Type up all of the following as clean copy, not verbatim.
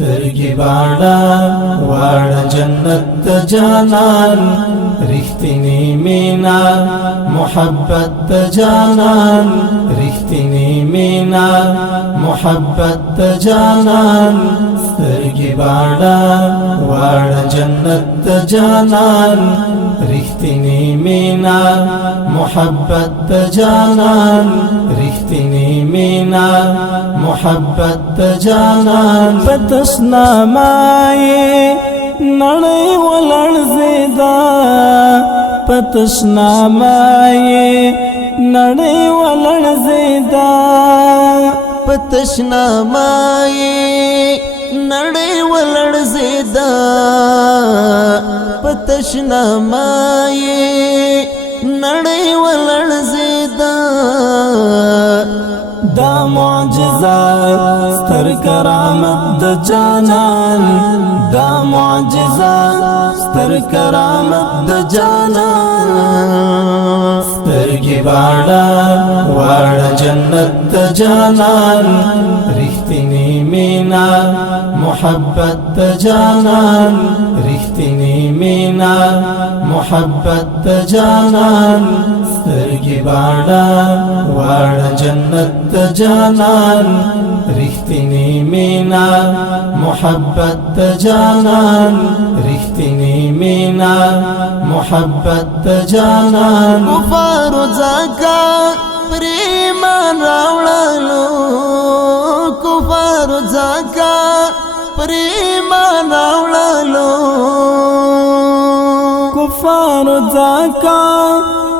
سترګې باڼه واړه جنت ته جانان رښتینی مینا محبت ته جانان رښتینی مینا محبت ته جانان سترګې باڼه واړه جنت ته جانان رښتینی مینا محبت ته جانان رښتینی مینا محبت ته جانان پتشنا مای نړۍ ولړزیدا پتشنا مای نړۍ ولړزیدا پتشنا مای نړۍ ولړزیدا پتشنا مای نړۍ ولړزیدا دا معجزه ستر کرامت د جانان دا معجزه ستر کرامت د جانان سترګې باڼه واړه جنت ته جانان رښتینی مینا محبت ته جانان رښتینی مینا محبت ته جانان سترګې باڼه واړه جنت ته جانان رښتینی مینا محبت ته جانان رښتینی مینا محبت ته جانان کفار زکا پریمان راوړلو کفار زکا پریمان راوړلو کفار زکا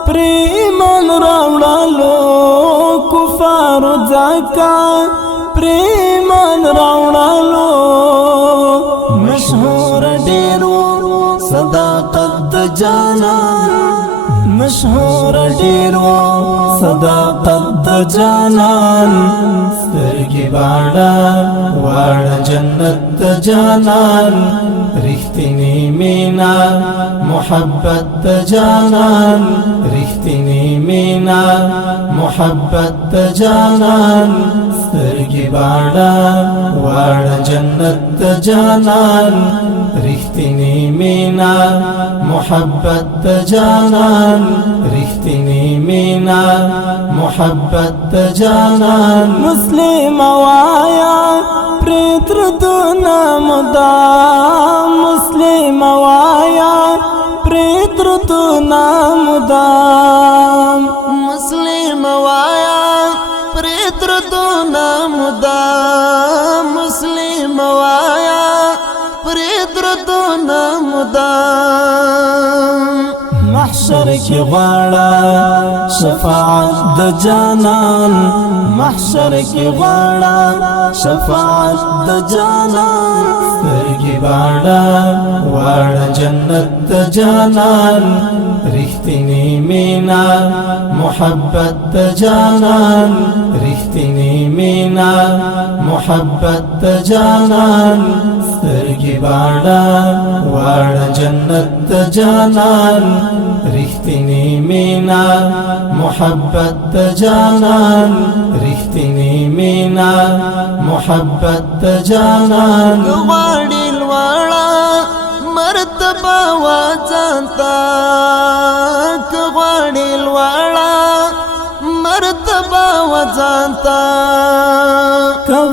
پریمان راوړلو کفار زکا پریمان راوړلو مشهور ډیرو صداقت د جانان مشهور ډیرو صداقت د جانان سترګې باڼه واړه جنت ته جانان رښتینی مینا محبت ته جانان رښتینی مینا محبت ته جانان سترګې باڼه واړه جنت ته جانان رښتینی مینا محبت ته جانان رښتینی مینا محبت ته جانان مسلم وایا پرتردنا مدام مسلم وایا پرتردنا مدام مسلم وایا پرتردنا مدام مسلم وایا پرتردنا مدام محشر کی غواړه شفاعت د جانان محشر کی غواړه شفاعت د جانان سترګې باڼه واړه جنت ته جانان رښتینی مینا محبت ته جانان رښتینی مینا محبت ته جانان سترګې باڼه واړه جنت ته جانان رښتینی مینا محبت ته جانان رښتینی مینا محبت ته جانان غواړي لوړه مرتبه وځانتا غواړي لوړه مرتبه وځانتا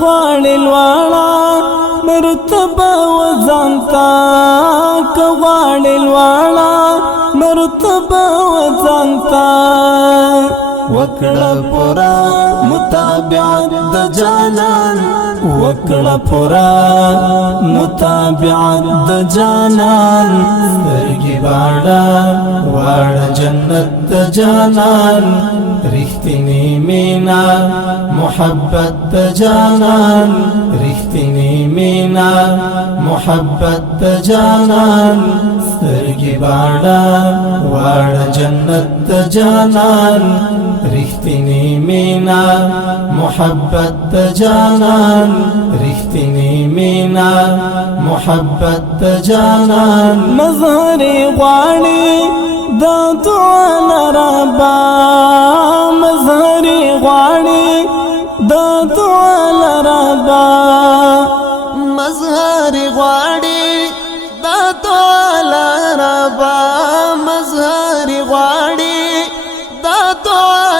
غواړي لوړه مرتبه وځانتا غواړي لوړه مرتبه وځانتا وکړه پورا متابعت د جانان وکړه پورا متابعت د جانان سترګې باڼه واړه جنت ته جانان رښتینی مینا محبت ته جانان رښتینی مینا محبت ته جانان سترګې باڼه واړه جنت ته جانان رښتینی مینا محبت ته جانان رښتینی مینا محبت ته جانان مظهر غواړي د دعا لربا مظهر غواړي د دعا لربا مظهر غواړي دا دعا ربا مظهر غواړي دا دعا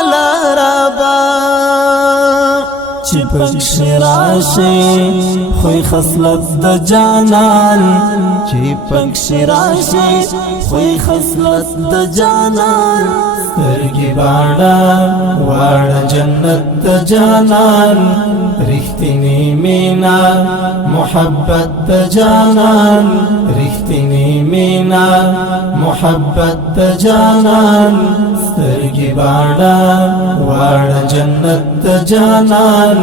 ربا چې پکښې راشي خوی خصلت د جانان چې پکښې راشي خوی خصلت د جانان سترګې باڼه واړه جنت د جانان رښتینی مینا محبت د جانان رښتینی مینا محبت د جانان سترګې باڼه واړه جنت د جانان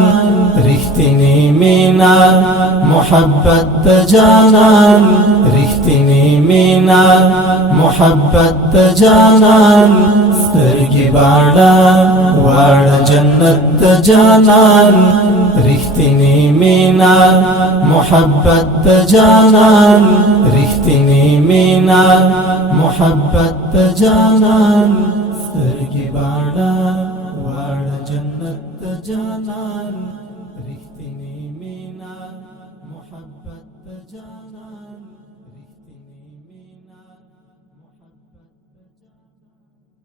رښتینی مینا محبت د جانان رښتینی مینا محبت د جانان سترګې باڼه واړه جنت د جانان رښتینی مینا محبت د جانان رښتینی مینا محبت د جانان سترګې باڼه واړه جنت د جانان رښتینی مینا محبت د جانان